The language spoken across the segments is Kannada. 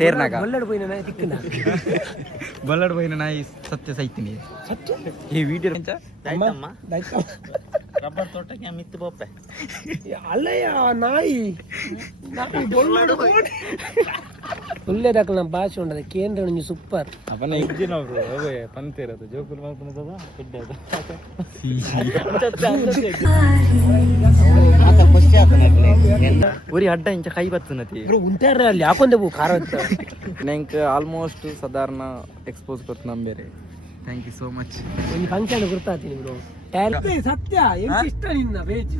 ಸೇರ್ನಾಗ ಬಲ್ಲಡ್ ಪೋಯಿನ ನಾಯಿ ಸತ್ಯ ಸೈತೀನಿ ಈ ವಿಡಿಯೋ ರಬ್ಬರ್ ತೋಟಕ್ಕೆ ಮಿತ್ತು ಬೋಪೆ ಅಲ್ಲಯ್ಯ ನಾಯಿ ಒಳ್ಳೆದಾಕಲ್ಲ ನಮ್ಮ ಭಾಷೆ ಉಂಟದ ಕೇಂದ್ರ ನೀವು ಸೂಪರ್ ಅವನ ಇಜ್ಜಿನವ್ರು ಪಂತಿರೋದು ಜೋಕುಲ್ ಮಾಡ್ಕೊಂಡದ ಊರಿ ಅಡ್ಡ ಇಂಚ ಕೈ ಬರ್ತನತಿ ಉಂಟಾರ ಅಲ್ಲಿ ಯಾಕೊಂಡೆ ಖಾರ ನಂಗೆ ಆಲ್ಮೋಸ್ಟ್ ಸಾಧಾರಣ ಎಕ್ಸ್ಪೋಸ್ ಕೊಟ್ಟು ನಂಬೇರೆ ಥ್ಯಾಂಕ್ ಯು ಸೋ ಮಚ್ ಒಂದು ಫಂಕ್ಷನ್ ಗುರ್ತಾತೀನಿ ಬ್ರೋ ಸತ್ಯ ಇಷ್ಟ ನಿನ್ನ ವೇಜ್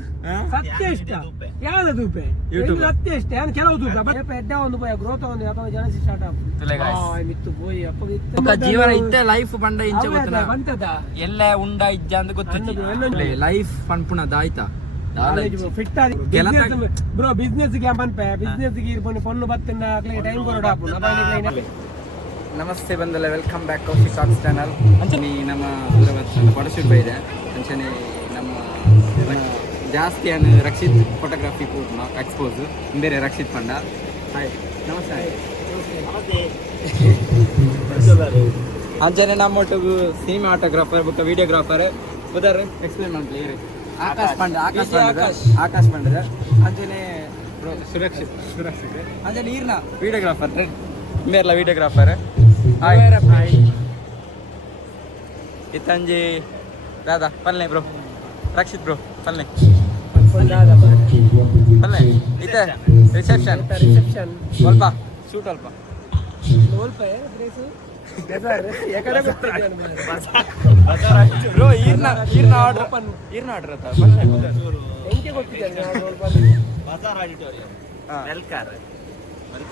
ಸತ್ಯ ಇಷ್ಟ ಯಾವ್ದು ದೂಪೆ ಸತ್ಯ ಇಷ್ಟ ಕೆಲವು ದೂಪ ಎಡ್ಡ ಒಂದು ಪೋಯ ಗ್ರೋತ್ ಒಂದು ಅಥವಾ ಜನಸಿ ಸ್ಟಾರ್ಟ್ ಮಿತ್ತು ಪೋಯಿ ಅಪ್ಪ ಜೀವನ ಇತ್ತೆ ಲೈಫ್ ಬಂಡ ಇಂಚ ಗೊತ್ತಿಲ್ಲ ಬಂತದ ಎಲ್ಲ ಉಂಡ ಇಜ್ಜ ಅಂತ ಗೊತ್ತಿಲ್ಲ ಲೈಫ್ ಪನ್ಪುಣದ ಆಯ್ತಾ ಫಿಟ್ ಬ್ರೋ ಬಿಸ್ನೆಸ್ ಗೆ ಪನ್ಪೆ ಬಿಸ್ನೆಸ್ ಗೆ ಇರ್ಕೊಂಡು ಪೊನ್ನು ಬತ್ತಿನ ಟೈಮ್ ಕೊರೋಡ ನಮಸ್ತೆ ಬಂದಲ್ಲ welcome back Kaushik talks channel ಅಂಚನೆ ನಮ್ಮ ದೂರವರ್ಷ ಫೋಟೋಶೂಟ್ ಬೈದೆ ಅಂಚನೆ ನಮ್ಮ ಜಾಸ್ತಿ ಅನ್ನು ರಕ್ಷಿತ್ ಫೋಟೋಗ್ರಫಿ ಕೂಡ ಎಕ್ಸ್ಪೋಸ್ ಬೇರೆ ರಕ್ಷಿತ್ ಪಂಡ ಹಾಯ್ ನಮಸ್ತೆ ಅಂಚನೆ ನಮ್ಮೊಟ್ಟಿಗೆ ಸಿನಿಮಾಟೋಗ್ರಾಫರ್ ಬುಕ್ಕ ವಿಡಿಯೋಗ್ರಾಫರ್ ಉದಾರ ಎಕ್ಸ್ಪ್ಲೇನ್ ಮಾಡ್ಲಿ ಆಕಾಶ್ ಪಂಡ ಅಂಚನೆ ಸುರಕ್ಷಿತ್ ಅಂಚನೆ ಈರ್ನ ವಿಡಿಯೋಗ್ರಾಫರ್ ಮೇರ್ಲ ವಿಡಿಯೋಗ್ರಾಫರ್ ಇತ್ತಂಜಿ ದಾದಾ ಪಲ್ಲೆ ಬ್ರೋ ರಕ್ಷಿತ್ ಬ್ರೋ ಪಲ್ಲೆ ಪಲ್ಲೆ ಇತ್ತೆ ರಿಸೆಪ್ಷನ್ ಸ್ವಲ್ಪ ಶೂಟ್ ಅಲ್ಪ ಬ್ರೋ ಈರ್ನ ಆರ್ಡರ್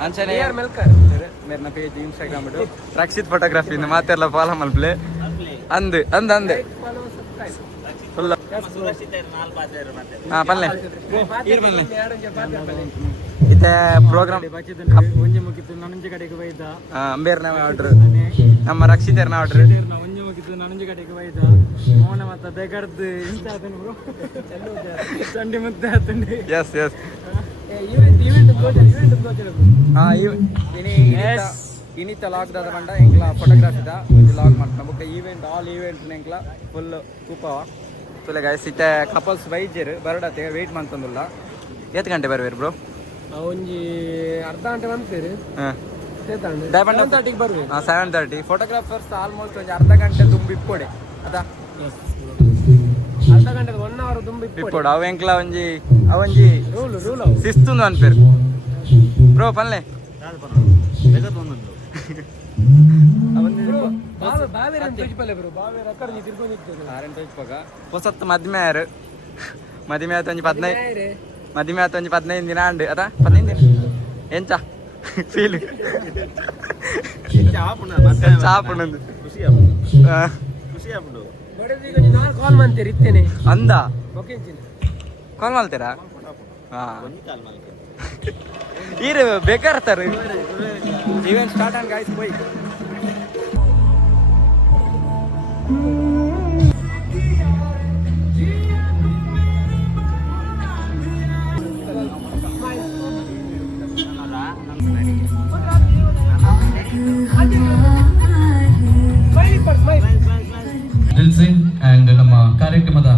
ಅಂಚನೆ ಮೇರೆ ನಾ ಪೇಜ್ ಇನ್ಸ್ಟಾಗ್ರಾಮ್ ಇಡು ರಕ್ಷಿತ್ ಫೋಟೋಗ್ರಫಿ ಮಾತೆಲ್ಲ ಫಾಲೋ ಮಲ್ಪ್ಲೆ ಅಂದ್ ಫುಲ್ ಹಾ ಪಲ್ಲೆ ಈರ್ ಪಲ್ಲೆ ಇತ್ತೆ ಪ್ರೋಗ್ರಾಮ್ ಒಂಜಿ ಮುಗಿತು ನನಂಜಿ ಕಡೆಗೆ ಬೈದ ಅಂಬೇರ್ನ ಆರ್ಡರ್ ನಮ್ಮ ರಕ್ಷಿತರ್ನ ಆರ್ಡರ್ ಒಂಜಿ ಮುಗಿತು ನನಂಜಿ ಕಡೆಗೆ ಬೈದ ಮೋನ ಮತ್ತ ಬೆಗರ್ದು ಇಂತ ಅದನ್ನು ಬ್ರೋ ಚಂಡಿ ಮುದ್ದೆ ಆತಂಡಿ ಎಸ್ ಇನ್ನಿತ್ತ ಲಾಕ್ದಾದ ಬಂಡ ಎಂಕ್ಲ ಫೋಟೋಗ್ರಾಫಿದ ಲಾಗ್ ಮಾಡ್ತಾನೆ ಬುಕ್ಕ ಈವೆಂಟ್ ಆಲ್ ಈವೆಂಟ್ ಎಂಕ್ಲ ಫುಲ್ ತೂಪವ ತುಲೆ ಗಾಯ್ಸ್ ಇತ್ತೆ ಕಪಲ್ಸ್ ವೈದ್ಯರು ಬರಡತ್ತೆ ವೆಯ್ಟ್ ಮಾಡ್ತಂದಿಲ್ಲ ಎಷ್ಟು ಗಂಟೆ ಬರ್ಬೇರು ಬ್ರೋ ಒಂಜಿ ಅರ್ಧ ಗಂಟೆ ಬಂತೀರಿ 7:30 ಫೋಟೋಗ್ರಾಫರ್ಸ್ ಆಲ್ಮೋಸ್ಟ್ ಒಂದು ಅರ್ಧ ಗಂಟೆ ತುಂಬಿ ಇಪ್ಪೊಡೆ ಅದಾ ಅರ್ಧ ಗಂಟೆ 1 ಅವರ್ ತುಂಬಿ ಇಪ್ಪೊಡು ಅವ ಎಂಕ್ಲ ಅವಂಜಿ ಸಿಸ್ತುಂದು ಅನ್ಪೇರು ಬ್ರೋ ಪಲ್ಲೆ ಹೊಸತ್ತು ಮದ್ಮೆ ಆರು ಮದ್ಮೆ ಆಯ್ತು ಒಂಜಿ 15 ದಿನ ಅಂಡು ಅದ 15 ದಿನ ಎಂಚ ಫೀಲ್ ಚಾಪುಣಂದು ಕಾಲ್ ಮಾಡ್ತೀರಿ ಇತ್ತೇನೆ ಅಂದ ಕಾಲ್ ಮಾಡ್ತೀರಾ ಈರು ಬೇಕಾರ್ತಾರೆ event start on guys bye and ನಮ್ಮ ಕಾರ್ಯಕ್ರಮದ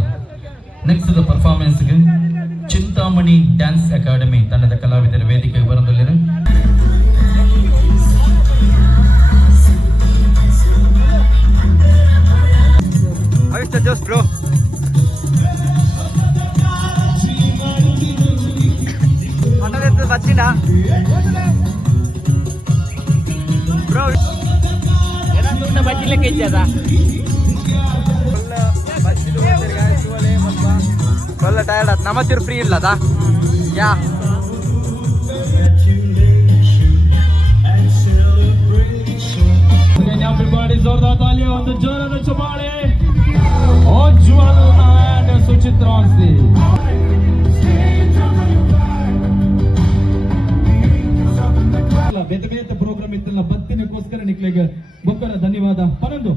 ನೆಕ್ಸ್ಟ್ ಪರ್ಫಾರ್ಮೆನ್ಸ್ಗೆ ಚಿಂತಾಮಣಿ ಡ್ಯಾನ್ಸ್ ಅಕಾಡೆಮಿ ತಂಡದ ಕಲಾವಿದರ ವೇದಿಕೆಗೆ ಬರಲಿದ್ದಾರೆ. ಜೋಸ್ ಬ್ರೋ ಬಚ್ಚಿನ ಬ್ರೋ ಬಚ್ಚಿಲಕ್ಕೆ ಇದ್ದದ ಫುಲ್ ಟಯರ್ಡ್ ಆಯ್ತು ನಮ್ಮತ್ತಿರು ಫ್ರೀ ಇಲ್ಲದಾ ಯಾ जोरदार तालियां ಒಂದು ಜೋರಾದ ಚಪ್ಪಾಳೆ ಉಜ್ವಲ್ and ಸುಚಿತ್ರಾ ಅಂಸಿ ಬೇತೆ ಬೇತೆ ಪ್ರೋಗ್ರಾಮ್ ಇತ್ತಲ್ಲ ಬತ್ತಿನಕ್ಕೋಸ್ಕರ ನಿಕ್ಲೆಗೆ ಬೊಕ್ಕರ ಧನ್ಯವಾದ ಪರಂದು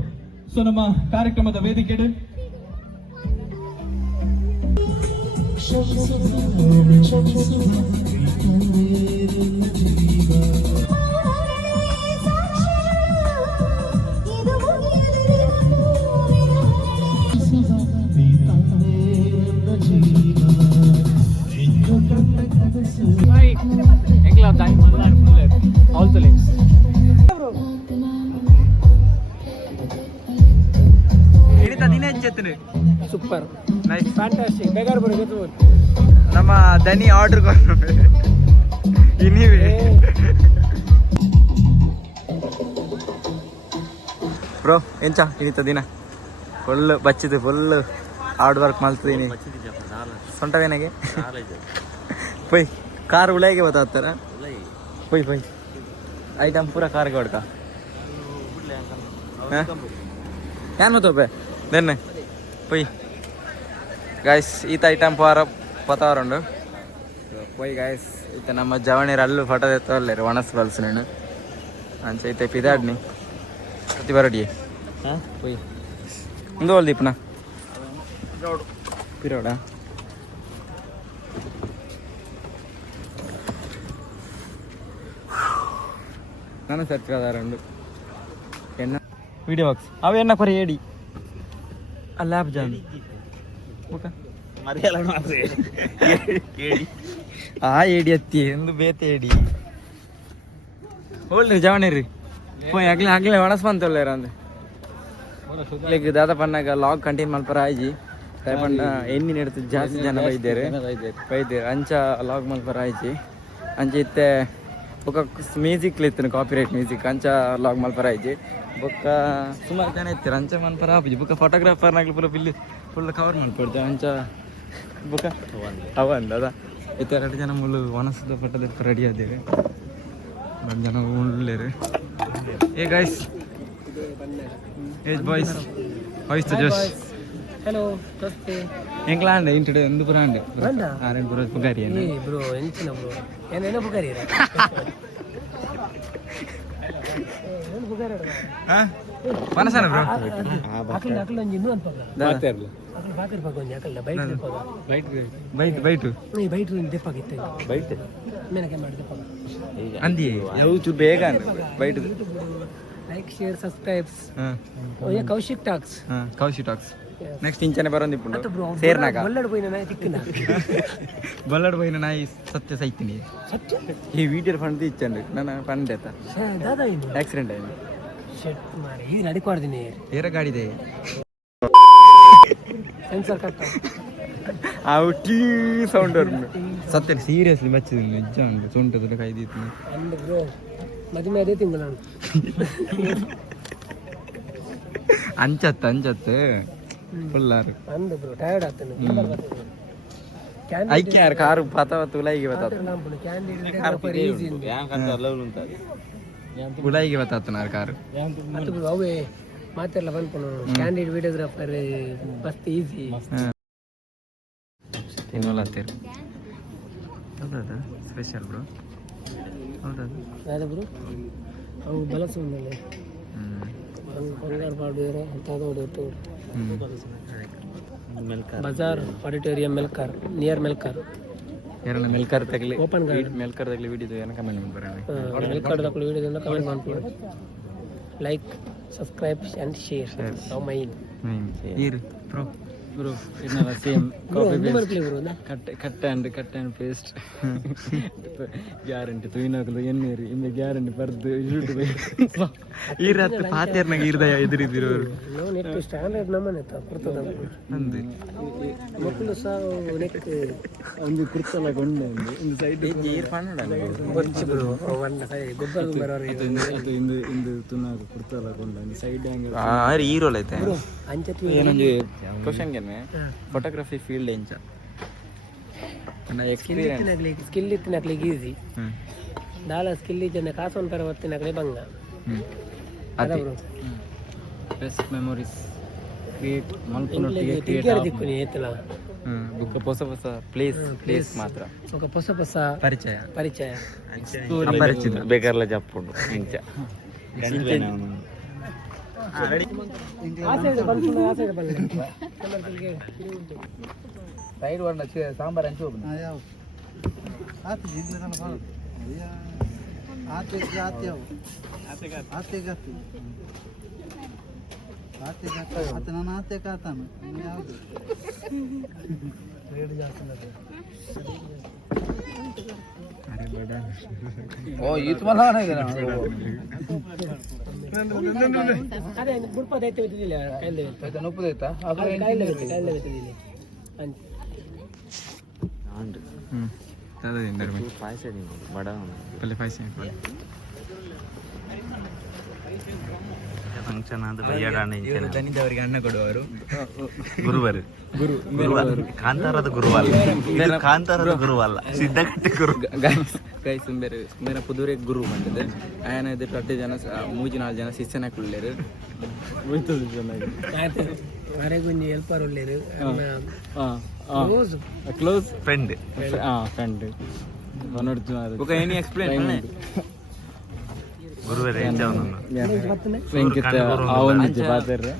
ಸೊ ನಮ್ಮ ಕಾರ್ಯಕ್ರಮದ ವೇದಿಕೆ ಎತ್ತನೆ ಸೂಪರ್ ನೈಸ್ ಫ್ಯಾಂಟಾಸ್ಟಿಕ್ ಬೇಕಾದ್ರೆ ಬರೋ ಗೊತ್ತು ನಮ್ಮ ದನಿ ಆರ್ಡರ್ ಇನ್ನಿವೆ ಬ್ರೋ ಎಂಚ ಇನಿತ ದಿನ ಫುಲ್ ಬಚ್ಚಿದೆ ಫುಲ್ ಹಾರ್ಡ್ ವರ್ಕ್ ಮಾಡ್ತಿದ್ದೀನಿ ಸೊಂಟವೇನಾಗೆ ಪೊಯ್ ಕಾರ್ ಉಳಾಯಿಗೆ ಬತ್ತಾರ ಪೊಯ್ ಪೊಯ್ ಐಟಮ್ ಪೂರ ಕಾರ್ಗೆ ಹೊಡ್ಕ ಏನ್ ಮತ್ತೊಬ್ಬೆ ದೆನ್ನೆ ಪೊಯ್ ಗಾಯ್ಸ್ ಈತ ಐಟಮ್ ಪಾರ ಪತಾವರುಂಡು ಪೊಯ್ ಗಾಯ್ಸ್ ಈತ ನಮ್ಮ ಜವಣೀರು ಅಲ್ಲೂ ಫೋಟೋ ಎತ್ತವಲ್ಲೇರು ಒಣಸ್ ಬಲ್ಸು ನೀನು ಅಂಚೆ ಈತ ಪಿದಾಡ್ನಿ ಅತಿ ಬರಡಿ ಪೊಯ್ ಒಂದು ಹೊಲ್ದೀಪನ ಪಿರೋಡ ನಾನು ಸರ್ಚ್ ಕಾದಾರಂಡು ಎನ್ನ ವಿಡಿಯೋ ಬಾಕ್ಸ್ ಅವ ಎನ್ನ ಕೊರೆ ಏಡಿ ಅಲ್ಲ ಆಪ್ ಜಾನ್ ಆ ಏಡಿ ಅತ್ತಿ ಎಂದು ಬೇತೆ ಏಡಿ ಹೋಲ್ರಿ ಜವಣಿ ಪೋಯ್ ಆಗ್ಲೇ ಒಣಸ್ ಬಂತಲ್ಲೇರ ಅಂದೆ ಲೈಕ್ ದಾದ ಪನ್ನಾಗ ಲಾಗ್ ಕಂಟಿನ್ಯೂ ಮಲ್ಪರ ಆಯ್ಜಿ ಪಂಡ ಎಣ್ಣಿ ನೆಡ್ತು ಜಾಸ್ತಿ ಜನ ಬೈದೇರು ಅಂಚ ಲಾಗ್ ಮಲ್ಪರ ಆಯ್ಜಿ ಅಂಚ ಇತ್ತೆ ಬೊಕ್ಕ ಮ್ಯೂಸಿಕ್ ಇತ್ತು ಕಾಪಿರೈಟ್ ಮ್ಯೂಸಿಕ್ ಅಂಚ ಲಾಗ್ ಮಲ್ಪರ ಆಯ್ಜಿ ಬೊಕ್ಕ ಸುಮಾರು ಜನ ಇರ್ತಾರೆ ಅಂಚ ಮಲ್ಪರ ಆಪುಜಿ ಬೊಕ್ಕ ಫೋಟೋಗ್ರಾಫರ್ನಾಗ್ಲಿ ಫುಲ್ ಕವರ್ ಮಾಡ್ಕೊಡ್ತೆ ಅಂಚ ಬೊಕ್ಕ ಅವ ಅಂದ ಅದ ಇತ್ತು 2 ಜನ ಮುಳ್ಳು ಒಣಸದ ಫೋಟೋದ ರೆಡಿ ಆದೇವೆ 2 ಜನ ಉಳ್ಳೇರು ಏ ಗೈಸ್ ಏಜ್ ಬಾಯ್ಸ್ ವಾಯ್ಸ್ ಜೋಶ್ ಹಲೋ ನಮಸ್ತೆ ಎಂಕ್ಲಾಂಡೆ ಇಂಟು ಎಂದು ಪುರಾಂಡೆ ಆರೆಂಡು ಪುರ ಪುಗಾರಿ ಏ ಬ್ರೋ ಎಂಚಿನ ಬ್ರೋ ಏನೇನೋ ಪುಗಾರಿ ಏನು ಪುಗಾರಿ ಪನಸನ ಬ್ರೋ ಅಕಲ್ ಒಂಜಿ ಇನ್ನೂ ಅನ್ಪಗ ಅಕಲ್ ಬಾಕರ್ ಪಗ ಒಂಜಿ ಅಕಲ್ ಬೈಟು ಬೈಟ್ ದೆಪ್ಪಾಗಿತ್ತೆ ಬೈಟ್ ಮೇನಕೆ ಮಾಡಿದೆ ಪಗ ಅಂದಿ ಯಾವುದು ಬೇಗ ಬೈಟು like share subscribes Kaushik talks Kaushi talks next ಇಂಚನೆ ಬರೋಂದಿಪ್ಪುಂಡು ಸೇರ್ನಾಗ ಬಲ್ಲಡ್ ಪೋಯಿನ ನಾಯಿ ತಿಕ್ಕಿನ ಬಲ್ಲಡ್ ಪೋಯಿನ ನಾಯಿ ಸತ್ಯ ಸೈತಿನಿ ಸತ್ಯ ಈ ವಿಡಿಯೋ ಫಂಡ್ ಇಚ್ಚಂಡು ನನ್ನ ಫಂಡ್ ಆಯ್ತಾ ದಾದಾ ಏನು ಆಕ್ಸಿಡೆಂಟ್ ಆಯ್ತು ಶೆಟ್ ಮಾರೆ ಈ ನಡಿಕೊಡ್ತೀನಿ ಏರ ಗಾಡಿದೆ ಸೆನ್ಸರ್ ಕಟ್ಟ ಅವು ಟೀ ಸೌಂಡ್ ಬರ್ತದೆ ಸತ್ಯ ಸೀರಿಯಸ್ಲಿ ಬಚ್ಚಿದ್ರು ನಿಜ ಉಂಟು ಸೊಂಟದ ಕೈದಿತ್ತು ಅಂಡ್ ಬ್ರೋ ಮದುವೆ ಅದೇ ತಿಂಗಳು ನಾನು ಅಂಚತ್ತು ಫುಲ್ಲಾರು ಅಂದ್ ಬ್ರೋ ಟಯರ್ಡ್ ಆಗ್ತಾನೆ ಐಕ್ಯ ಯಾರು ಕಾರು ಪತವ ತುಲಾಯಿಗೆ ಬತ್ತಾತ ತುಲಾಯಿಗೆ ಬತ್ತಾತನಾರು ಕಾರು ಅವೇ ಮಾತೆಲ್ಲ ಬಂದ್ಕೊಂಡು ಕ್ಯಾಂಡಿಡ್ ವಿಡಿಯೋಗ್ರಾಫರ್ ಮಸ್ತ್ ಈಸಿ ತಿನ್ನೋಲತ್ತೀರು ಹೌದಾ ಸ್ಪೆಷಲ್ ಬ್ರೋ ಹೌದಾ ಯಾವ್ದು ಬ್ರೋ ಅವು ಬಲಸು ಮೇಲೆ ಬಂಗಾರ ಪಾಡ್ವೇರ ಅಂತ ಬಜಾರ್ ಆಡಿಟೋರಿಯಂ ಮೆಲ್ಕಾರ್ ನಿಯರ್ ಮೆಲ್ಕಾರ್ ಯಾರನ್ನ ಮೆಲ್ಕಾರ್ ತಗಲಿ ಓಪನ್ ಗಾರ್ಡನ್ ಮೆಲ್ಕಾರ್ ತಗಲಿ ವಿಡಿಯೋ ಏನೋ ಕಮೆಂಟ್ ಮಾಡ್ಬಾರ ಮೆಲ್ಕಾರ್ ತಗೊಳ್ಳಿ ವಿಡಿಯೋದಿಂದ ಕಮೆಂಟ್ ಮಾಡ್ಕೊಳ್ಳಿ ಲೈಕ್ ಸಬ್ಸ್ಕ್ರೈಬ್ ಆ್ಯಂಡ್ ಶೇರ್ ನಾವು ಮೈನ್ ಈರು ಬ್ರೋ ಬ್ರೋ ಇನ್ನಲ್ಲ same cut and paste guarantee ತುಯಿನಾಗಲು ಎಣ್ಣೀರು ಇನ್ನು ಗ್ಯಾರಂಟಿ ಬರ್ದು ಯೂಟ್ಯೂಬ್ ಈ ರಾತ್ರಿ ಪಾತೇರ್ನಾಗ ಇರ್ದ ಎದುರಿದಿರೋರು ನೆಟ್ ಸ್ಟ್ಯಾಂಡರ್ಡ್ ನಮ್ಮನೆ ಕೊಡ್ತದ ಅಂದು ಮಕ್ಕಳು ಸಹ ನೆಕ್ ಒಂದು ಕುರ್ತಲ ಗೊಂಡೆ ಒಂದು ಸೈಡ್ ಏರ್ ಪನ್ನಡ ಬಚ್ಚಿ ಬ್ರೋ ಒಂದ ಸೈ ಗೊಬ್ಬರ ಬರೋರು ಅದು ಇಂದು ತುನಾಗ ಕುರ್ತಲ ಗೊಂಡ ಒಂದು ಸೈಡ್ ಹ್ಯಾಂಗ್ ಹೀರೋಲ್ ಐತೆ ಅಂಚತ್ತು ಏನೊಂದು ಕ್ವಶನ್ ಗೆ ಫೋಟೋಗ್ರಫಿ ಫೀಲ್ಡ್ ಎಂಚ ನನ್ನ ಎಕ್ಸ್ಪೀರಿಯನ್ಸ್ ಸ್ಕಿಲ್ ಇತ್ತಿನಕ್ಲಿಗೆ ಈಸಿ ದಾಲ ಸ್ಕಿಲ್ ಇದ್ದ ಕಾಸು ಒಂಥರ ಹೊತ್ತಿನಕ್ಲೆ ಬಂಗ ಅದ ಬ್ರೋ ಬೆಸ್ಟ್ ಮೆಮೊರೀಸ್ ಕ್ರಿಯೇಟ್ ದಿಕ್ಕು ನೀ ಏತಲ ಬುಕ್ ಹೊಸ ಹೊಸ ಪ್ಲೇಸ್ ಮಾತ್ರ ఒక ಹೊಸ ಪರಿಚಯ ಅಪರಿಚಿತ ಬೇಕಾರ್ಲ ಜಪ್ಪುಂಡು ಇಂಚ ಸೈಡ್ ವರ್ಣ ಸಾಂಬಾರ್ ಹಂಚಿ ಹೋಗ್ಬೋದು ನಾನು ಆತೆ ಕಾತಾನು ಯಾವುದು ಓ ಇದು ಮಲ್ಲ ಅದೇ ಗುಡ್ಪದ ಐತೆ ಬಿಟ್ಟಿಲ್ಲ ಕೈಲೇ ನೊಪ್ಪದೈತಾ ಕೈಲೇ ಬಿಟ್ಟಿಲ್ಲ ಪಾಯಸ ಬಡ ಫಂಕ್ಷನ್ ಆದ ಬಯ್ಯಾಡಾಣ ದನಿದವರಿಗೆ ಅನ್ನ ಕೊಡುವವರು ಗುರುವರು ಗುರುವಲ್ಲ ಕಾಂತಾರದ ಗುರುವಲ್ಲ ಇದು ಕಾಂತಾರದ ಗುರುವಲ್ಲ ಸಿದ್ಧಗಟ್ಟೆ ಗುರು ಗೈಸ್ ಬೇರೆ ಪುದೂರೆ ಗುರು ಬಂದಿದೆ ఆయన ಇದು 10 ಜನ 3-4 ಜನ ಶಿಷ್ಯನ ಕುಳ್ಳೇರು ವರೆಗೊಂದು ಹೆಲ್ಪರ್ ಉಳ್ಳೇರು ಕ್ಲೋಸ್ ಫ್ರೆಂಡ್ ಫ್ರೆಂಡ್ ఒక ఎనీ ఎక్స్ప్లెయిన్ ಗುರುವರೇ ಎಂಜಾವನು ವೆಂಕಟ ಅವನ ಬಾದರ್ರೆ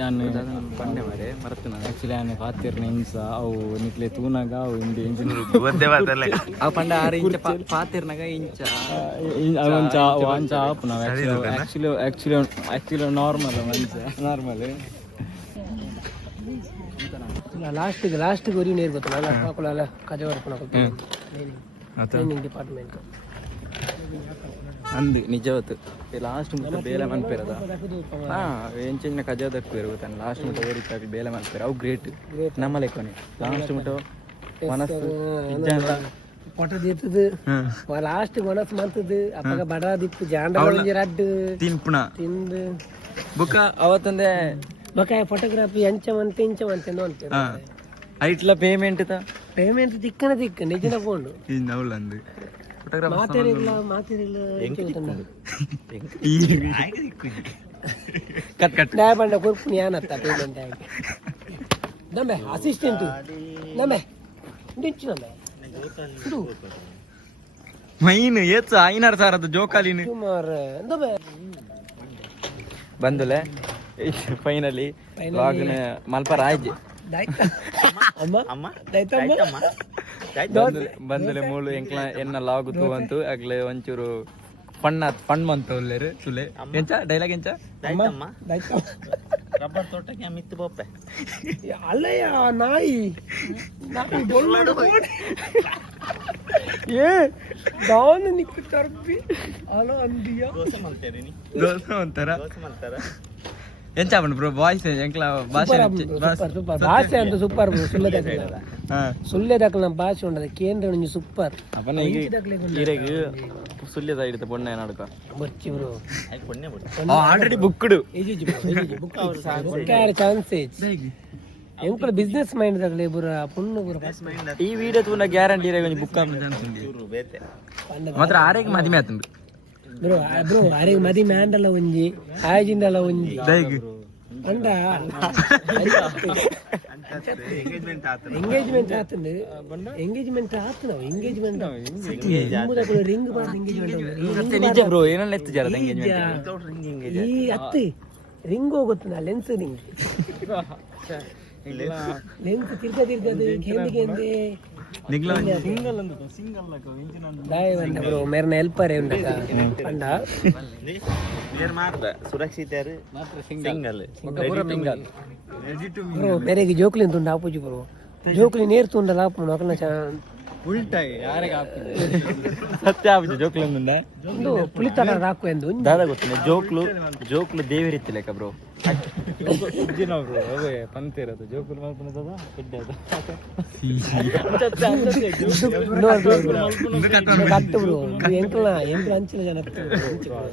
ನಾನು ಪಂಡೆ ಮಾರೆ ಮರತನ ಆಕ್ಚುಲಿ ನಾನು ಪಾತಿರ್ನ ಇಂಸ ಅವು ನಿಕ್ಲೆ ತೂನಾಗ ಅವು ಇಂಡಿ ಇಂಜಿನಿಯರ್ ಒಂದೇ ಮಾತಲ್ಲ ಅವು ಪಂಡ 6 ಇಂಚ ಪಾತಿರ್ನಾಗ ಇಂಚ ಅವಂಚ ವಾಂಚ ಆಪನ ಆಕ್ಚುಲಿ ನಾರ್ಮಲ್ ಮಂಚ ನಾರ್ಮಲ್ ಲಾಸ್ಟಿಗೆ ಒರಿ ನೀರು ಗೊತ್ತಲ್ಲ ಹಾಕೊಳ್ಳಲ್ಲ ಕಜ ಹೊಡ್ಕೊಂಡು ಟ್ರೈನಿಂಗ್ ಡಿಪಾರ್ಟ್ಮೆಂಟ್ ಅಂದು ನಿಜವತ್ತು ಲಾಸ್ಟ್ ಮುಟ್ಟ ಬೇಲೆ ಮನ್ಪೇರದ ಎಂಚಿನ ಕಜಾದಕ್ಕೂ ಇರುತ್ತಾನೆ ಲಾಸ್ಟ್ ಮುಟ್ಟ ಓರಿತಾಗಿ ಬೇಲೆ ಮನ್ಪೇರ ಅವು ಗ್ರೇಟ್ ನಮ್ಮ ಲೆಕ್ಕನೆ ಲಾಸ್ಟ್ ಮುಟ್ಟ ಮನಸ್ಸು పొట్ట తీస్తుంది లాస్ట్ మనసు మంతది అప్పగా బడా దిప్పు జాండ రడ్డు తింದು ಬುಕ್ಕ ಅವತ್ತಂದೆ బకాయ ఫోటోగ్రఫీ ఎంచమంతే అంతే ಐಟ್ಲ ಪೇಮೆಂಟ್ పేమెంట్ తిక్క నిజన పోండు ನವ್ಲಂದು ನ್ಯಾಯಬಂಡ ಕೊರ್ಪು ಯಾನತ್ತ ಪೇಮೆಂಟ್ ಆಗಿ ನಮ್ಮೆ ಅಸಿಸ್ಟೆಂಟ್ ನಮ್ಮೆ ನಿಂಚಿನಮ್ಮೆ ಮೈನ್ ಏತ್ 5,000 ಜೋಕಾಲಿನ ಸುಮಾರು ನಮ್ಮೆ ಬಂದುಲೆ ಫೈನಲಿ ಲಾಗ್ನ ಮಲ್ಪ ರಾಜ್ ಬಂದಲೆ ಮೂಳು ಎಂಕ್ಲ ಎನ್ನ ಲಾಗುತ್ತು ಅಂತು ಆಗ್ಲೇ ಒಂಚೂರು ಫಣ್ ಮಂತ ಒಲ್ಲೇರು ಸುಲೆ ಎಂಚ ಡೈಲಾಗ್ ಎಂಚ ರಬ್ಬರ್ ತೋಟಕ್ಕೆ ಮಿತ್ತು ಬೊಪ್ಪೆ ಅಲ್ಲಯ್ಯ ನಾಯಿ ಏ ದಾನ ನಿಕ್ಕು ತರ್ಬಿ ಅಲ್ಲ ಅಂದಿಯ ದೋಸೆ ಮಾಡ್ತೀರಿ ನೀ ದೋಸೆ ಅಂತಾರ ದೋಸೆ ಮಾಡ್ತಾರ ಎಂಚ ಅವನು ಬ್ರೋ ವಾಯ್ಸ್ ಎಂಕ್ಲ ಭಾಷೆ ಭಾಷೆ ಅಂತ ಸೂಪರ್ ಸುಳ್ಳೆ ದಾಖಲ ನಮ್ಮ ಭಾಷೆ ఉండదు ಕೇಂದ್ರ నుంచి ಸೂಪರ್ ಅವನ ಈರೆಗ್ ಸುಳ್ಳೆ ಸೈಡ್ ಪೊಣ್ಣೆ ನಡ್ಕ ಬಚ್ಚಿ ಬ್ರೋ ಅದು ಪೊಣ್ಣೆ ಆಲ್ರೆಡಿ ಬುಕ್ಡ್ ಬುಕ್ ಚಾನ್ಸೇಜ್ ಎಂಕುಲ ಬಿಸ್ನೆಸ್ ಮೈಂಡ್ ದಾಗಲೆ ಬುರ ಪುಣ್ಣು ಬುರ ಈ ವಿಡಿಯೋ ತೂನ ಗ್ಯಾರಂಟಿ ಇರೆ ಒಂಜಿ ಬುಕ್ ಆಮ ಚಾನ್ಸ್ ಉಂದಿ ಬೇತೆ ಮಾತ್ರ ಆರೆಗ್ ಮದಿಮೆ ಆತುಂಡು ಬ್ರೋ ಆರೆಗ್ ಮದಿಮೆ ಆಂಡಲ ಒಂಜಿ ಆಯಜಿಂದಲ ಒಂಜಿ ದೈಗ್ ಅಂಡ ಎಂಗೇಜ್ಮೆಂಟ್ ಆತನ ಎಂಗೇಜ್ಮೆಂಟ್ ಆತಂಡು ಎಂಗೇಜ್ಮೆಂಟ್ ಆತನ ಎಂಗೇಜ್ಮೆಂಟ್ ರಿಂಗ್ ಬಾರ್ದು ಎಂಗೇಜ್ಮೆಂಟ್ ನಿಜ ಬ್ರೋ ಏನಲ್ಲ ಎತ್ತು ಜರ ಎಂಗೇಜ್ಮೆಂಟ್ ಈ ಹತ್ತಿ ರಿಂಗ್ ಹೋಗುತ್ತೆ ಲೆನ್ಸ್ ರಿಂಗ್ ಲೆನ್ಸ್ ತಿರ್ಗದು ಕೆಂದಿಗೆ ನಿಗ್ಲ ಬ್ರೋ ಮೇರ್ನ ಹೆಲ್ಪರ್ ಅಂಡ ನೇರ್ ಮಾತ್ರ ಸುರಕ್ಷಿತರು ಸಿಂಗಲ್ ಬ್ರೋ ಬೇರೆಗೆ ಜೋಕ್ಲಿನ್ ತುಂಡ ಆಪುಜಿ ಬ್ರೋ ಜೋಕ್ಲಿ ನೇರ್ ತುಂಡಲ್ಲ ಆಪು ನಕಲ್ನ ಉಲ್ಟಾಗಿ ಯಾರಿಗೆ ಹಾಕ್ತಿದೆ ಸತ್ಯ ಆಗುತ್ತೆ ಜೋಕ್ಲು ಮುಂದೆ ಒಂದು ಪುಳಿತಡ ಹಾಕು ಎಂದು ದಾದ ಗೊತ್ತಿಲ್ಲ ಜೋಕ್ಲು ದೇವಿ ರೀತಿ ಲೆಕ್ಕ ಬ್ರೋ ಬ್ರೋ ಅವೇ ಪಂತಿರೋದು ಜೋಕ್ಲು ಮಲ್ಪನದ ಕಟ್ಟು ಬ್ರೋ ಎಂಕಲ ಅಂಚಿನ ಜನ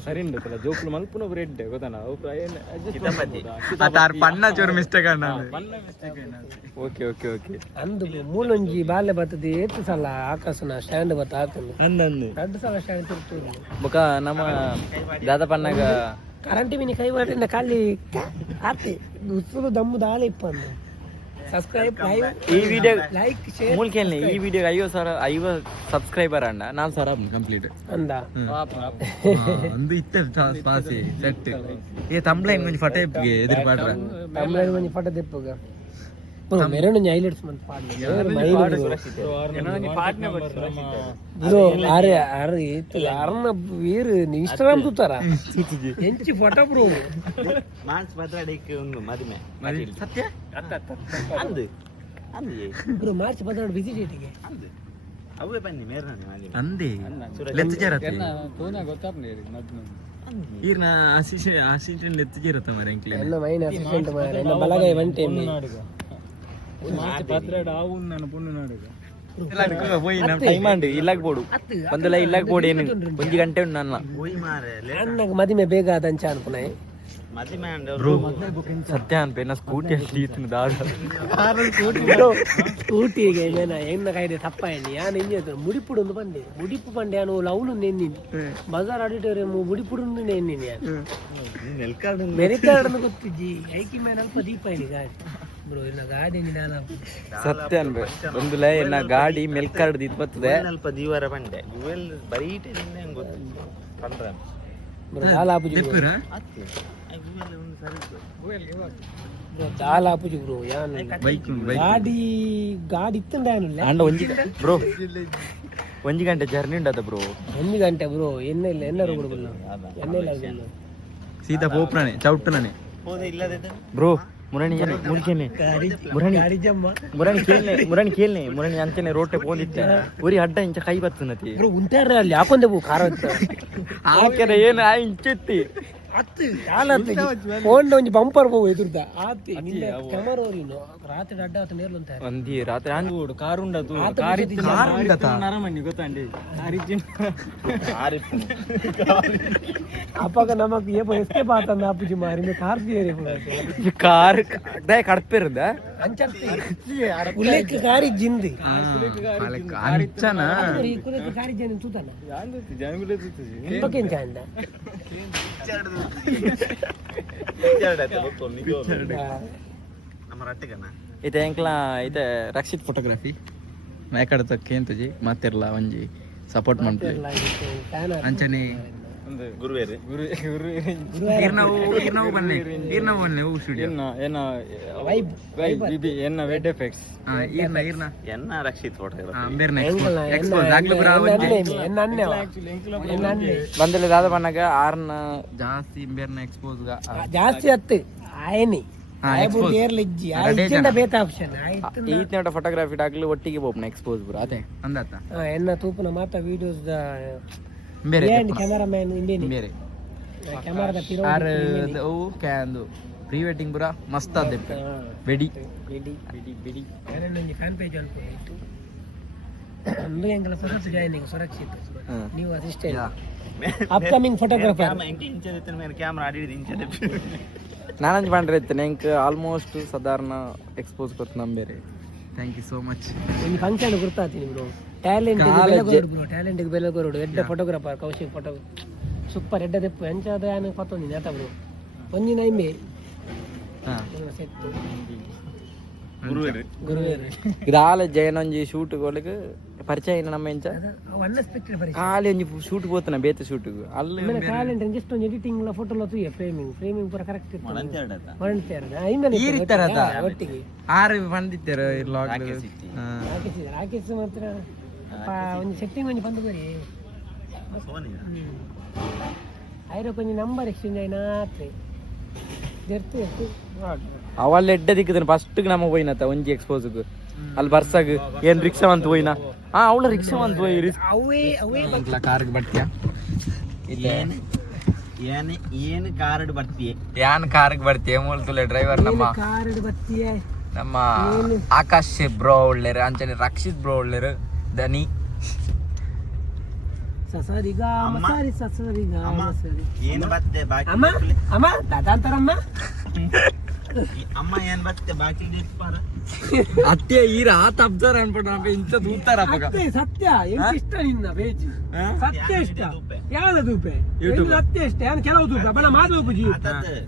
ಸರಿ ಉಂಟಲ್ಲ ಜೋಕ್ಲು ಮಲ್ಪನ ಬ್ರೆಡ್ ಗೊತ್ತಾನ ಅದಾರ್ ಪಣ್ಣ ಚೂರು ಮಿಸ್ಟೇಕ್ ಅಣ್ಣ ಓಕೆ ಓಕೆ ಓಕೆ ಅಂದು ಮೂಲೊಂಜಿ ಬಾಲ್ಯ ಬರ್ತದೆ ಏತು ಸಲ ಆಕಾಶನ ಸ್ಟ್ಯಾಂಡ್ ಬತ್ತ ಹಾಕಲು ಅಂದಂದು 2 ಸಲ ಸ್ಟ್ಯಾಂಡ್ ತಿರ್ತು ಬೊಕ ನಮ್ಮ ದಾದ ಪಣ್ಣಗ ಕರೆಂಟ್ ಮಿನಿ ಕೈ ಮಾಡಿಂದ ಖಾಲಿ ಆತಿ ಗುಸ್ಸುಲು ದಮ್ಮು ದಾಳ ಇಪ್ಪಂದು ಸಬ್ಸ್ಕ್ರೈಬ್ ಈ ವಿಡಿಯೋ ಲೈಕ್ ಶೇರ್ ಮೂಲ್ಕೆಲ್ನೆ ಈ ವಿಡಿಯೋಗೆ 50 ಸಬ್ಸ್ಕ್ರೈಬರ್ ಅಣ್ಣ 4,000 ಕಂಪ್ಲೀಟ್ ಅಂದ ಅಂದು ಇತ್ತ ಪಾಸಿ ಸೆಟ್ ಏ ತಂಬ್ಲೈನ್ ಕೊಂಚ ಫಟೋ ಇಪ್ಪಿಗೆ ಎದುರು ಪಾಡ್ರ ತಮಿಳ್ ಒಂಜಿ ಫೋಟೋ ದೆಪ್ಪುಗ ಬ್ರೋ ಮೇರೆ ಒಂಜಿ ಹೈಲೈಟ್ಸ್ ಮಂತ್ ಪಾಡ್ಲಿ ಬ್ರೋ ಅರೆ ಅರೆ ಇತ್ತು ಅರ್ನ ವೀರ್ ಇನ್ಸ್ಟಾಗ್ರಾಮ್ ತುತ್ತಾರ ಎಂಚಿ ಫೋಟೋ ಬ್ರೋ ಮಾರ್ಚ್ 14 ಒಂದು ಮದುವೆ ಸತ್ಯ ಅಂದು ಬ್ರೋ ಮಾರ್ಚ್ 14 ಬಿಸಿ ಡೇಟಿಗೆ ಅಂದು ಅವೇ ಬನ್ನಿ ಮೇರ್ನ ಮಾಡಿ ಅಂದೆ ಲೆತ್ ಜರತ್ತೆ ಈರ್ನ ಅಸಿಸ್ಟೆಂಟ್ ಎತ್ತಿಗಿರುತ್ತೆ ಮರ ಎಂಕ್ಲೆ ಎನ್ನ ಮೈನ್ ಅಸಿಸ್ಟೆಂಟ್ ಮಾರ ಎನ್ನ ಬಲಗೈ ಬಂಟೆ పోయి టైం అండి ఇళ్ళకి పోడు అందులో ఇళ్ళకి పోడు ఏమి 1 గంట ఉన్నా పోయి మారే అన్నకు మదిమే ಬೇಗ ಅದಂಚ ಅನ್కున్నాయి మదిమే అండి బ్రో సత్య అనిపోయిన స్కూటీ తీస్తున్న దాదా ಸ್ಕೂಟಿಗೆ ಏನ ಕೈದೆ ತಪ್ಪಾಯಂడి ಯಾನ್ ಏನ್ చేస్తాను ముడిపుడు ఉంది పండి ముడిపు పండి అను లౌలు నేను బజార్ ఆడిటోరియం ముడిపుడు ఉంది నేను నెల్కాడు ಮೆರಿಕಾರ್ಡ್ ಗೊತ್ತಿಜ್ಜಿ ಐಕಿ ಮೇಲೆ ಅಲ್ಪ ದೀಪ ಇದೆ ಗಾಡಿ ಬ್ರೋ ಇನ್ನ ಗಾಡಿ ನಾನು ಸತ್ಯ ಅನ್ಬೇಕು ಒಂದುಲ ಏನ ಗಾಡಿ ಮೆಲ್ಕ್ ಕಾರ್ಡ್ ದಿತ್ ಬರ್ತದೆ ಅಲ್ಪ ದೀವಾರ ಬಂಡೆ ಗುವೆಲ್ ಬರೀಟೆ ನಿನ್ನೆ ಗೊತ್ತು ಪಂದ್ರ ಬ್ರೋ ದಾಲಾಪುಜಿ ದೆಪ್ಪುರ ಅತ್ತೆ ಗುವೆಲ್ ಒಂದು ಸರಿ ಬ್ರೋ ದಾಲಾಪುಜಿ ಬ್ರೋ ಯಾನ್ ಬೈಕ್ ಗಾಡಿ ಇತ್ತಂಡಾನಲ್ಲ ಅಂಡ ಬ್ರೋ 1 ಗಂಟೆ ಜರ್ನಿ ಉಂಟದ ಬ್ರೋ 1 ಗಂಟೆ ಬ್ರೋ ಎನ್ನೆಲ್ಲ ಎನ್ನರು ಕೊಡಬಲ್ಲ ಎನ್ನೆಲ್ಲ ಸೀದಾ ಪೋಪ್ರನೆ ಚೌಟ್ಟನೆ ಹೋದೆ ಇಲ್ಲದೆ ಬ್ರೋ ಮುರಣಿ ಮುರಿಕೆನೆ ಗಾಡಿ ಜಮ್ಮ ಮುರಣಿ ಕೇಳ್ನೆ ಮುರಣಿ ಅಂಚನೆ ರೋಟೆ ಪೋಂದಿತ್ತೆ ಉರಿ ಅಡ್ಡ ಇಂಚ ಕೈ ಬರ್ತನತಿ ಬ್ರೋ ಉಂಟಾರ ಅಲ್ಲಿ ಹಾಕೊಂಡೆ ಬೋ ಖಾರ ಆಕೆರೆ ಏನು ಆ ಇಂಚೆತ್ತಿ ಅತ್ತು ಕಾಲತ್ತು ಫೋನ್ ಒಂಜಿ ಬಂಪರ್ ಪೋ ಎದುರ್ದ ಆತಿ ನಿನ್ನ ಕ್ಯಾಮರಾ ಓರಿನು ರಾತ್ರಿ ಅಡ್ಡ ಆತ ನೇರ್ಲು ಅಂತ ಒಂದಿ ರಾತ್ರಿ ಆಂಗೋಡು ಕಾರ್ ಉಂಡದು ಕಾರ್ ಉಂಡತ ನರಮಣ್ಣಿ ಗೊತ್ತಾಂಡಿ ಅಪ್ಪಗ ನಮಕ್ ಏಪ ಎಸ್ಕೇಪ್ ಆತಂದ ಅಪ್ಪುಜಿ ಮಾರಿ ಮೇ ಕಾರ್ ಸೇರಿ ಕಾರ್ ದೇ ಕಡಪಿರುದ ಅಂಚರ್ತಿ ಉಲ್ಲೇಖ ಕಾರಿ ಜಿಂದಿ ಅಂಚನ ಕುಲಕ್ಕೆ ಕಾರಿ ಜನ ತೂತನ ಎಂಬಕೆಂಚ ಅಂದ ನಮ್ಮ ರಟ್ಟಿಗನ ಇದೆ ಎಂಕ್ಲ ಇದೆ ರಕ್ಷಿತ್ ಫೋಟೋಗ್ರಫಿ ಯಾಕಡೆ ತಕ್ಕೇಂತಜಿ ಮಾತಿರ್ಲ ಒಂಜಿ ಸಪೋರ್ಟ್ ಮಾಡ್ತೀವಿ ಅಂಚನೆ ಗುರುವೇರಿ ಈರ್ನವು ಬನ್ನಿ ಹೂ ಸ್ಟುಡಿಯೋ ಎನ್ನ ವೆಡ್ ಎಫೆಕ್ಟ್ಸ್ ಈರ್ನ ಎನ್ನ ರಕ್ಷಿತ್ ಫೋಟೋ ಬೇರ್ನೆ ಎಕ್ಸ್ಪೋಸ್ ಆಗ್ಲಿಪುರ ಬಂದಲ್ಲ ದಾದ ಬಣ್ಣಗ ಆರ್ನ ಜಾಸ್ತಿ ಬೇರ್ನ ಎಕ್ಸ್ಪೋಸ್ ಜಾಸ್ತಿ ಹತ್ತು ಆಯನಿ ಈತ್ನ ಫೋಟೋಗ್ರಾಫಿ ಆಗ್ಲಿ ಒಟ್ಟಿಗೆ ಬೋಪ್ನ ಎಕ್ಸ್ಪೋಸ್ ಬುರ ಅದೇ ಅಂದಾತ ಎನ್ನ ತೂಪನ ಮಾತ ವಿಡಿಯೋಸ್ ಬೇರೆ ಕ್ಯಾಮರಾಮನ್ ಇಂಡಿಯನ್ ಬೇರೆ ಕ್ಯಾಮರಾದ ಆರ್ ಅವು ಕ್ಯಾಂದು ಪ್ರೀ ವೆಡ್ಡಿಂಗ್ ಬುರ ಮಸ್ತ್ ಆದ ಬೆಡಿ ನನಗೆ ಫ್ಯಾನ್ ಪೇಜ್ ಅನ್ಕೊಂಡಿತ್ತು ಅಂದು ಎಂಗಲ ಫೋಟೋಸ್ ಜಾಯಿನಿಂಗ್ ಸುರಕ್ಷಿತ್ ನೀವು ಅಸಿಸ್ಟೆಂಟ್ ಅಪ್ಕಮಿಂಗ್ ಫೋಟೋಗ್ರಾಫರ್ ಕ್ಯಾಮರಾ ಆಡಿದ ಇಂಚೆ ನಾನಂಜ್ ಮಾಡ್ರೆ ಇರ್ತೇನೆ ಎಂಕ್ ಆಲ್ಮೋಸ್ಟ್ ಸಾಧಾರಣ ಎಕ್ಸ್ಪೋಸ್ ಕೊಟ್ಟು ನಂಬೇರೆ ಥ್ಯಾಂಕ್ ಯು ಸೋ ಮಚ್ ಒಂದು ಫಂಕ್ಷನ್ ಗುರ್ತಾತೀನಿ ಬ್ರೋ ಟ್ಯಾಲೆಂಟ್ ಬೆಲೆ ಕೊರಡು ಎಡ್ಡ ಫೋಟೋಗ್ರಾಫರ್ ಕೌಶಿಕ್ ಫೋಟೋ ಸೂಪರ್ ಎಡ್ಡ ದೆಪ್ಪು ಎಂಚಾದ ಯಾನು ಪತ್ತೊಂದಿನ ಆತ ಬ್ರೋ ಒಂದಿನ ಇಮ್ಮೆ ಗುರುವೇರು ಇದಾಲ ಜಯನೊಂಜಿ ಶೂಟ್ ಗೋಲಿಗೆ ಪರಿಚಯ ಇಲ್ಲ ನಮ್ಮ ಎಂಚ ಖಾಲಿ ಒಂಜಿ ಶೂಟ್ ಹೋತನ ಬೇತೆ ಶೂಟ್ ಅಲ್ಲಿ ಟ್ಯಾಲೆಂಟ್ ಜಸ್ಟ್ ಒಂದು ಎಡಿಟಿಂಗ್ ಫೋಟೋ ಲತ್ತು ಫ್ರೇಮಿಂಗ್ ಪೂರ ಕರೆಕ್ಟ್ ಒಟ್ಟಿಗೆ ಆರು ಬಂದಿತ್ತಾರ ರಾಕೇಶ್ ಮಾತ್ರ ಒಂದು ಸೆಟ್ಟಿಂಗ್ ಒಂದು ಬಂದು ಬರೀ ಐರೋ ಕೊಂಚ ನಂಬರ್ ಎಕ್ಸ್ಚೇಂಜ್ ಆಯ್ನ ಅವಲ್ಲ ಎಡ್ಡ ದಿಕ್ಕದನ ಫಸ್ಟ್ ನಮಗೆ ಹೋಯ್ನತ್ತ ಒಂಜಿ ಎಕ್ಸ್ಪೋಸ್ಗೆ ಅಲ್ಲಿ ಬರ್ಸಾಗ ಏನ್ ರಿಕ್ಷಾ ಅಂತ ಹೋಯ್ನ ಅವಳ ರಿಕ್ಷಾ ಅಂತ ಹೋಯ್ ಅವೇ ಕಾರ್ಗೆ ಬರ್ತೀಯ ಏನು ಕಾರ್ಡ್ ಬರ್ತೀಯ ಯಾನ್ ಕಾರ್ಗೆ ಬರ್ತೀಯ ಮೂಲತುಲೆ ಡ್ರೈವರ್ ಕಾರ್ಡ್ ಬರ್ತೀಯ ನಮ್ಮ ಆಕಾಶ್ ಬ್ರೋ ಒಳ್ಳೆರು ಅಂಚನೆ ರಕ್ಷಿತ್ ಬ್ರೋ ಒಳ್ಳೆರು ದನಿ ಸಸರಿಗ ಮಸಾರಿ ಸಸರಿಗ ಮಸಾರಿ ಏನು ಬತ್ತೆ ಬಾಕಿ ಅಮ್ಮ ದಾದಾಂತರಮ್ಮ ಅಮ್ಮ ಏನ್ ಬತ್ತೆ ಬಾಕಿ ದಿಪ್ಪಾರ ಅತ್ತೆ ಈರ ಆತ ಅಬ್ಸರ್ ಅನ್ಬಿಟ್ಟು ನಮಗೆ ಇಂಥ ದೂತಾರ ಸತ್ಯ ಇಷ್ಟ ನಿನ್ನ ಬೇಜಿ ಸತ್ಯ ಇಷ್ಟ ಯಾವ್ದು ದೂಪೆ ಸತ್ಯ ಇಷ್ಟ ಏನ್ ಕೆಲವು ದೂಪ ಬಲ ಮಾಧವ ಪೂಜಿ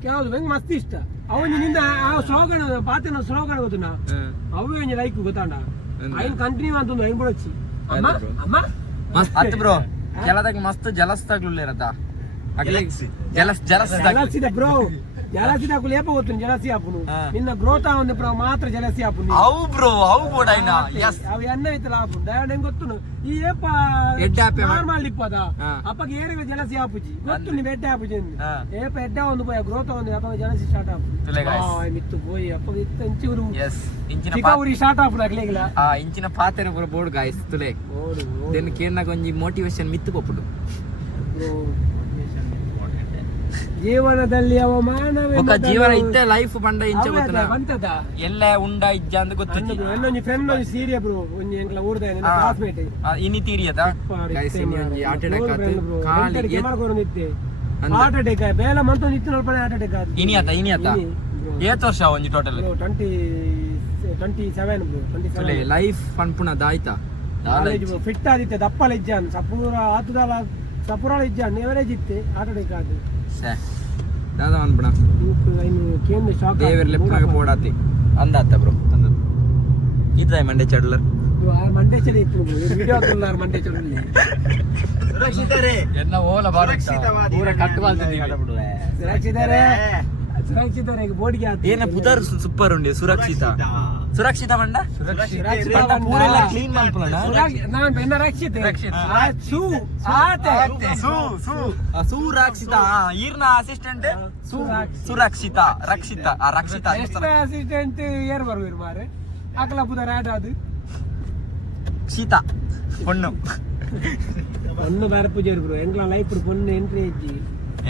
ಕೆಲವು ಹೆಂಗ್ ಮಸ್ತ್ ಇಷ್ಟ ಅವನಿಂದ ಆ ಸ್ಲೋಗನ್ ಪಾತಿನ ಸ್ಲೋಗನ್ ಗೊತ್ತುನ ಅವೇ ಒಂಜಿ ಲೈಕ್ ಗೊತ್ತಾಂಡ ಐನ್ ಕಂಟಿನ್ಯೂ ಅಂತ ಐನ್ ಬಿಡಚ್ಚಿ ಅಮ್ಮ ಅಮ್ಮ ಮಸ್ತ್ ಬ್ರೋ ಕೆಲದಾಗ ಮಸ್ತ್ ಜಲಸ್ತಾಗ್ಲೇ ಇರತ್ತ ಜಲಸಿದ ಬ್ರೋ ಜಲಸಿದ ಹಾಕು ಲೇಪ ಗೊತ್ತು ಜಲಸಿ ಹಾಪುನು ನಿನ್ನ ಗ್ರೋತ್ ಒಂದು ಬ್ರೋ ಮಾತ್ರ ಜಲಸಿ ಹಾಪುನು ಅವು ಬ್ರೋ ಅವು ಬೋಡಾಯ್ನ ಯಸ್ ಅವು ಎನ್ನ ಇತ್ತಲ್ಲ ಹಾಪು ದಯವಿಟ್ಟು ಹೆಂಗ್ ಗೊತ್ತು ಈ ಏಪ ನಾರ್ಮಲ್ ಇಪ್ಪದ ಅಪ್ಪಗೆ ಏರಿವೆ ಜಲಸಿ ಹಾಪುಜಿ ಗೊತ್ತು ನೀವು ಎಡ್ಡೆ ಹಾಪುಜಿ ಏಪ ಎಡ್ಡ ಒಂದು ಪೋಯ ಗ್ರೋತ್ ಒಂದು ಅಪ್ಪ ಜಲಸಿ ಸ್ಟಾರ್ಟ್ ಹಾಪು ಮಿತ್ತು ಪೋಯಿ ಅಪ್ಪಗೆ ಇತ್ತು ಇಂಚೂರು ಚಿಕ್ಕವರಿ ಸ್ಟಾರ್ಟ್ ಹಾಪುದು ಆಗ್ಲಿಲ್ಲ ಇಂಚಿನ ಪಾತೆರ ಪೂರ ಬೋರ್ಡ್ ಗಾಯ್ಸ್ ತುಲೆ ದೆನ್ ಕೇರ್ನಾಗ ಒಂಜಿ ಮೋಟಿವೇಶನ್ ಮಿತ್ತು ಪೊಪ್ಪುಡು ಜೀವನದಲ್ಲಿ ಅವಮಾನವೇ ఒక ಮೊದಲು. ಜೀವನ ಇತ್ತೆ ಲೈಫ್ ಪಂಡ ಇಂಚ ಅವೇ ಗೊತ್ತನ ಬಂತದ ಎಲ್ಲ ಉಂಡ ಇಜ್ಜ ಅಂತ ಗೊತ್ತಿಜ್ಜಿ ಅನ್ನೊಂದು ಫ್ರೆಂಡ್ ಒಂದು ಸೀರಿಯ ಬ್ರೋ ಒಂಜಿ ಎಂಕ್ಲ ಊರ್ದ ಕ್ಲಾಸ್ಮೇಟ್ ಇನಿ ತೀರಿಯದ ಗೈಸ್ ಇನಿ ಒಂಜಿ ಹಾರ್ಟ್ ಅಟ್ಯಾಕ್ ಆತು ಕಾಲಿಗೆ ಹಾರ್ಟ್ ಅಟ್ಯಾಕ್ ಬೇಲ ಮಂತ ನಿತ್ತು ನಲ್ಪನೆ ಹಾರ್ಟ್ ಅಟ್ಯಾಕ್ ಆತು ಇನಿ ಆತ ಏತ್ ವರ್ಷ ಒಂಜಿ ಟೋಟಲ್ 27 ಬ್ರೋ 27 ಲೈಫ್ ಪನ್ಪುನ ದಾಯ್ತಾ ಫಿಟ್ ಆದಿತ್ತೆ ದಪ್ಪಲ ಇಜ್ಜಾನ್ ಸಪೂರ ಆತುದಲ ಸಪೂರಾಳ ಇಜ್ಜಾನ್ ಎವರೇಜ್ ಇತ್ತೆ ಹಾರ್ಟ್ ಅಟ್ಯಾಕ್ ಆತು ಸೇ ದಾದ ಅನ್ಪಣ ಇನ್ನು ಕೇಂದ್ರ ಶಾಕ್ ದೇವರ್ ಲೆಪ್ಪನಾಗ ಪೋಡಾತಿ ಅಂದಾತ ಬ್ರೋ ಇದಾಯ್ ಮಂಡೆ ಚಡ್ಲರ್ ಮಂಡೆ ಚಳಿ ಇತ್ತು ವಿಡಿಯೋ ಹಾಕುಲ್ಲಾರ ಮಂಡೆ ಚಳಿ ಸುರಕ್ಷಿತರೇ ಎನ್ನ ಓಲ ಬಾರ ಸುರಕ್ಷಿತವಾದಿ ಪೂರ ಕಟ್ಟು ಸುರಕ್ಷಿತರೇ ಬೋರ್ಡ್ಗೆ ಆತು ಏನ ಪುದರ್ ಸೂಪರ್ ಉಂಡಿ ಸುರಕ್ಷಿತ ಮಂಡ ಪಂಡ ಪೂರೆಲ್ಲ ಕ್ಲೀನ್ ಮಾಡ್ಕೊಳ್ಳೋಣ ನಾನು ಬೆನ್ನ ರಕ್ಷಿತೆ ಸುರಕ್ಷಿತ ಈರ್ನ ಅಸಿಸ್ಟೆಂಟ್ ಸುರಕ್ಷಿತ ರಕ್ಷಿತ ಅಸಿಸ್ಟೆಂಟ್ ಏರ್ ಬರ್ಬೇರು ಮಾರೆ ಅಕಲ ಪುದರ್ ಆಟ ಅದು ಸೀತ ಪೊಣ್ಣು ಒಂದು ಬೇರೆ ಪೂಜೆ ಬ್ರೋ ಎಂಗ್ಲ ಲೈಫ್ ಪೊಣ್ಣು ಎಂಟ್ರಿ ಇಜ್ಜಿ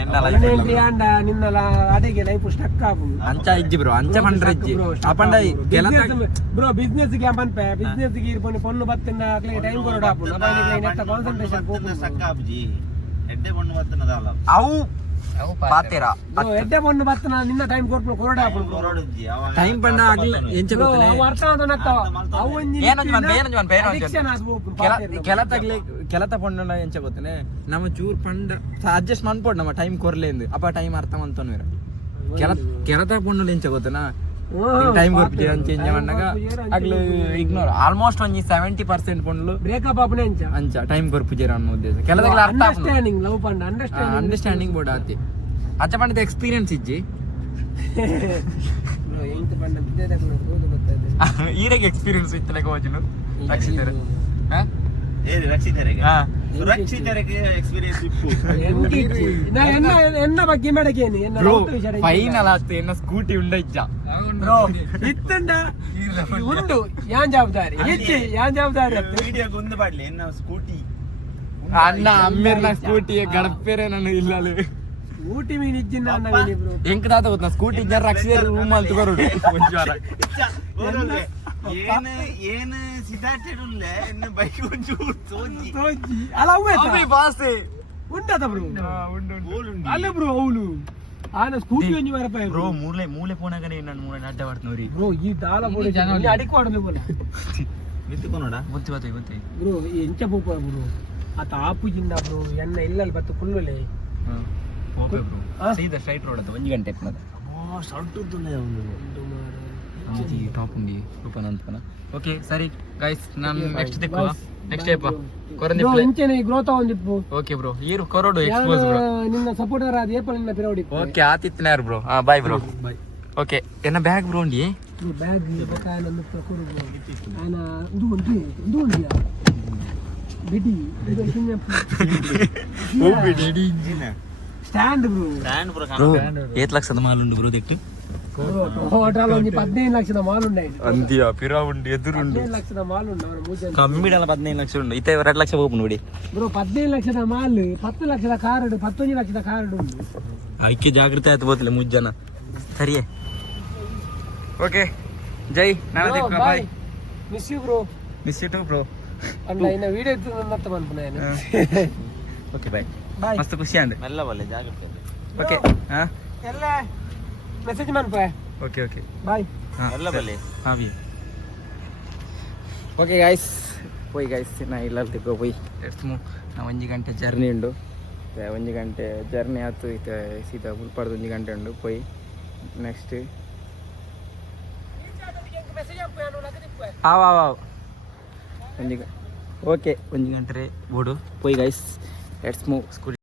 ಎನ್ನ ಎಂಟ್ರಿ ಆಂಡ ನಿನ್ನಲ ಅಡೆಗೆ ಲೈಫ್ ಸ್ಟಕ್ ಆಪು ಅಂಚ ಇಜ್ಜಿ ಬ್ರೋ ಅಂಚ ಪಂಡ್ರ ಇಜ್ಜಿ ಅಪಂಡ ಬ್ರೋ ಬಿಸ್ನೆಸ್ ಗೆ ಪನ್ಪೆ ಬಿಸ್ನೆಸ್ ಗೆ ಇರ್ಪೊನಿ ಪೊಣ್ಣು ಬತ್ತಿನ ಅಕ್ಲಿಗೆ ಟೈಮ್ ಕೊರೋಡ ಆಪು ನಬಾನಿಗೆ ನೆಟ್ಟ ಕಾನ್ಸಂಟ್ರೇಷನ್ ಹೋಗು ಸಕ್ಕಾಬ್ಜಿ ಎಡ್ಡೆ ಬಣ್ಣ ಬತ್ತನದಲ್ಲ ಅವು ಪಾತೆರ ಎಡ್ಡೆ ಪೊಣ್ಣು ಬತ್ತನ ನಿನ್ನ ಟೈಮ್ ಕೊರ್ಪು ಕೊರೋಡ ಆಪು ಹೊರಡುಜ್ಜಿ ಟೈಮ್ ಪಂಡ ಆಗ್ಲಿ ಎಂಚ ಗೊತ್ತನೆ ಅವು ಅರ್ಥ ಆದನತ್ತ ಅವು ಒಂಜಿ addiction ಆಗ್ಬೋಕು ಕೆಲತ ಪೊಂಡ ಎಂಚ ಗೊತ್ತನೆ ನಮ್ಮ ಚೂರ್ ಪಂಡ ಅಡ್ಜಸ್ಟ್ ಮಾಡ್ಬೋಡ್ ನಮ್ಮ ಟೈಮ್ ಕೊರ್ಲೇಂದು ಅಪ್ಪ ಟೈಮ್ ಅರ್ಥ ಮಂತೋನ್ವಿರ ಕೆಲತ ಪೊಂಡು ಎಂಚ ಗೊತ್ತನ ಟೈಮ್ ಕೊರ್ಪಿ ಚೇಂಜ್ ಮಾಡಾಗ ಆಗ್ಲು ಇಗ್ನೋರ್ ಆಲ್ಮೋಸ್ಟ್ ಒಂಜಿ 70% ಪೊಂಡ್ಲು ಬ್ರೇಕಪ್ ಆಪನೆ ಅಂಚ ಟೈಮ್ ಕೊರ್ಪುಜೇರ ಅನ್ನೋ ಉದ್ದೇಶ ಕೆಲದಗಳ ಅರ್ಥ ಅಂಡರ್ಸ್ಟ್ಯಾಂಡಿಂಗ್ ಲವ್ ಪಂಡ ಅಂಡರ್ಸ್ಟ್ಯಾಂಡಿಂಗ್ ಬೋಡ ಆತಿ ಅಚ್ಚ ಪಂಡದ ಎಕ್ಸ್ಪೀರಿಯನ್ಸ್ ಇಜ್ಜಿ ಬ್ರೋ ಎಂತ ಪಂಡ ಬಿದ್ದದ ಹೋದು ಗೊತ್ತಾಯ್ತು ಈರೆಗೆ ಎಕ್ಸ್ಪೀರಿಯನ್ಸ್ ಇತ್ತಲೆ ಕೋಜನು ರಕ್ಷಿತರು ಏರಿ ರಕ್ಷಿತರಿಗೆ ಸುರಕ್ಷಿತರಿಗೆ ಎಕ್ಸ್ಪೀರಿಯನ್ಸ್ ಇಪ್ಪು ನಾ ಎನ್ನ ಬಗ್ಗೆ ಮಾಡಕೇನಿ ಎನ್ನ ಬ್ರೋ ಲವ್ ವಿಷಯ ಫೈನಲ್ ಆತು ಎನ್ನ ಸ್ಕೂಟಿ ಉಂಡ ಇಜ್ಜ ಬ್ರೋ ಇತ್ತಂಡ ಉಂಡು ಯಾನ್ ಜವಾಬ್ದಾರಿ ಹೆಚ್ಚಿ ಯಾನ್ ಜವಾಬ್ದಾರಿ ಅತ್ತು ವಿಡಿಯೋ ಗುಂದು ಬಾಡ್ಲಿ ಎನ್ನ ಸ್ಕೂಟಿ ಅಣ್ಣ ಅಮ್ಮೇರ್ನ ಸ್ಕೂಟಿ ಗಡಪೇರೆ ನಾನು ಇಲ್ಲಲು ಊಟಿ ಮೀನ್ ಇಜ್ಜಿನ ಅನ್ನವೇನಿ ಬ್ರೋ ಎಂಕದಾತ ಗೊತ್ತಾ ಸ್ಕೂಟಿ ಜರ ರಕ್ಷಿತ ರೂಮ್ ಅಲ್ಲಿ ತಗೋರು ಒಂಚೂರ ಏನು ಏನು ಸಿದ್ಧಾರ್ಥುಲ್ಲ ಎನ್ನ ಬೈಕ್ ಒಂಚೂರು ತೋಜಿ ತೋಜಿ ಅಲ್ಲ ಅವೇ ಬಾಸೆ ಉಂಟದ ಬ್ರೋ ಅಲ್ಲ ಬ್ರೋ ಅವಳು ಆನ ಸ್ಕೂಟಿ ಒಂಜಿ ಮಾರಪ್ಪ ಬ್ರೋ ಮೂಲೆ ಪೋನಾಗನೆ ನಾನು ಮೂಲೆ ಅಡ್ಡ ಬರ್ತೀನಿ ಬ್ರೋ ಈ ದಾಲ ಬೋಡಿ ಅಡಿಕ್ ಮಾಡೋದು ಬೋಲ ನಿಂತುಕೊನೋಡ ಗೊತ್ತಿ ಬ್ರೋ ಎಂಚ ಪೋಪ ಬ್ರೋ ಆತ ಆಪುಜಿಂದ ಬ್ರೋ ಎನ್ನ ಇಲ್ಲಲ್ಲಿ ಬತ್ತು ಕುಲ್ಲುಲೆ ಓಕೆ ಬ್ರೋ ಸೀದಾ ಸ್ಟ್ರೈಟ್ ರೋಡ್ ಅದು 1 ಗಂಟೆ ಎಪ್ಪನದ ಸಲ್ಟುದ್ದುನೆ ಅವನು ಟಾಪ್ ಉಂಡಿ ರೂಪನ ಅಂತನ ಓಕೆ ಸರಿ ಗೈಸ್ ನಾನು ನೆಕ್ಸ್ಟ್ ದಿಕ್ಕು ನೆಕ್ಸ್ಟ್ ಸ್ಟೆಪ್ ಕೊರಂದಿ ಬ್ರೋ ಇಂಚನೆ ಗ್ರೋತ್ ಒಂದಿಪ್ಪು ಓಕೆ ಬ್ರೋ ಈರು ಕೊರೋಡು ಎಕ್ಸ್ಪೋಸ್ ಬ್ರೋ ನಿನ್ನ ಸಪೋರ್ಟರ್ ಆದ ಏಪಲ್ ನಿನ್ನ ಪಿರೌಡಿ ಓಕೆ ಆತಿತ್ನಾರ್ ಬ್ರೋ ಬಾಯ್ ಬ್ರೋ ಓಕೆ ಎನ್ನ ಬ್ಯಾಗ್ ಬ್ರೋ ಉಂಡಿ ಬ್ಯಾಗ್ ಬಕಾನ ಮುತ್ತ ಕೊರು ಆನ ಇದು ಒಂದಿಯ ಬಿಡಿ ಇದು ಸುಮ್ಮನೆ ಸ್ಟ್ಯಾಂಡ್ ಬ್ರೋ ಬ್ರೋ ಏತ್ ಲಕ್ಷದ ಮಾಲ್ ಉಂಡು ಬ್ರೋ ದೆಕ್ಟು ಟೋಟಲ್ ಒಂದು 15 ಲಕ್ಷದ ಮಾಲ್ ಉಂಡೆ ಅಂದಿಯ ಪಿರಾ ಉಂಡು ಎದುರುಂಡು 15 ಲಕ್ಷದ ಮಾಲ್ ಉಂಡು ಅವನ ಮೂಜೆ ಕಮ್ಮಿಡಲ್ಲ 15 ಲಕ್ಷ ಉಂಡು ಇತ್ತೆ 2 ಲಕ್ಷ ಹೋಗ್ಬೋದು ನೋಡಿ ಬ್ರೋ 15 ಲಕ್ಷದ ಮಾಲ್ 10 ಲಕ್ಷದ ಕಾರ್ಡ್ 15 ಲಕ್ಷದ ಕಾರ್ಡ್ ಉಂಟು ಅದಕ್ಕೆ ಜಾಗೃತಿ ಆಯ್ತು ಬೋತ್ಲೆ ಮುಜ್ಜನ ಸರಿಯೇ ಓಕೆ ಜೈ ನಾಳೆ bye miss you bro miss you too bro ಅಣ್ಣ ಇನ್ನ ವಿಡಿಯೋ ಇತ್ತು ನನ್ನ ಹತ್ರ ಬಂದ್ಪುನ ಏನು ಓಕೆ ಬಾಯ್ ಬಾಯ್ ಮಸ್ತ್ ಖುಷಿ ಅಂದೆ ಮೆಲ್ಲ ಬಲ್ಲೆ ಜಾಗ್ರತೆ ಓಕೆ ಹಾ ಎಲ್ಲ ಮೆಸೇಜ್ ಮಾಡ್ಪ ಓಕೆ ಓಕೆ ಬಾಯ್ ಮೆಲ್ಲ ಬಲ್ಲೆ ಹಾಂ ಬಿ ಓಕೆ ಗೈಸ್ പോയി ಗೈಸ್ ನಾ ಇಲ್ಲಲ್ತಿಕೋ പോയി ಲೆಟ್ಸ್ ಮೂವ್ ನಾ 1 ಗಂಟೆ ಜರ್ನಿ ಉಂಡು 1 ಗಂಟೆ ಜರ್ನಿ ಆಯ್ತು ಇತ್ತೆ ಸೀದಾ ಮುಲ್ಪಾಡ್ದು 1 ಗಂಟೆ ಉಂಡು പോയി ನೆಕ್ಸ್ಟ್ ಆವ್ ಓಕೆ 1 ಗಂಟೆ ಬೋಡು പോയി ಗೈಸ್ ಲೆಟ್ಸ್ ಮೂವ್ ಸ್ಕೂಲ್